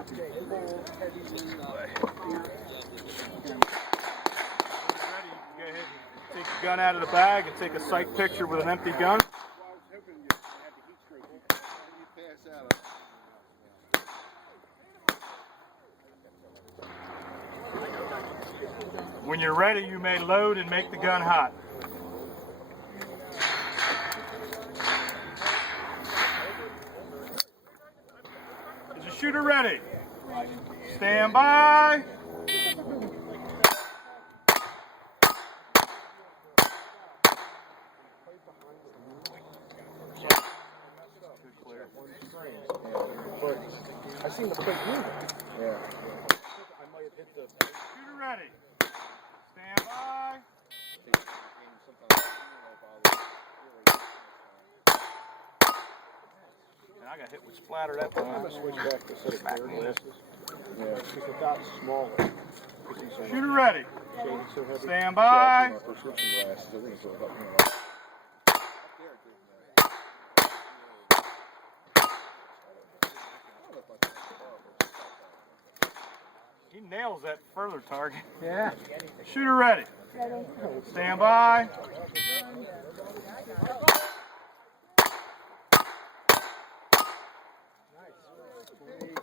Take the gun out of the bag and take a sight picture with an empty gun. When you're ready, you may load and make the gun hot. Is the shooter ready? Stand by. I seen the plate moving. Yeah. I might have hit the. Shooter ready. Stand by. And I got hit with splatter that time. I'm going to switch back to set of clear glasses. Yeah, because the dot's smaller. Shooter ready. So heavy. Stand by. Prescription glasses. I think it's sort of He nails that further target. Yeah. Shooter ready. Stand by.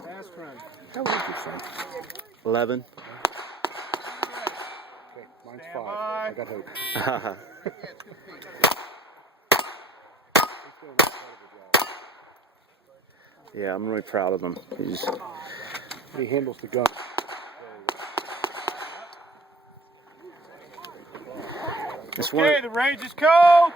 Fast run. How old is your son? 11. Okay, mine's Stand 5. by. I got hope. Yeah, I'm really proud of him. He handles the gun. It's Okay, the range is cold.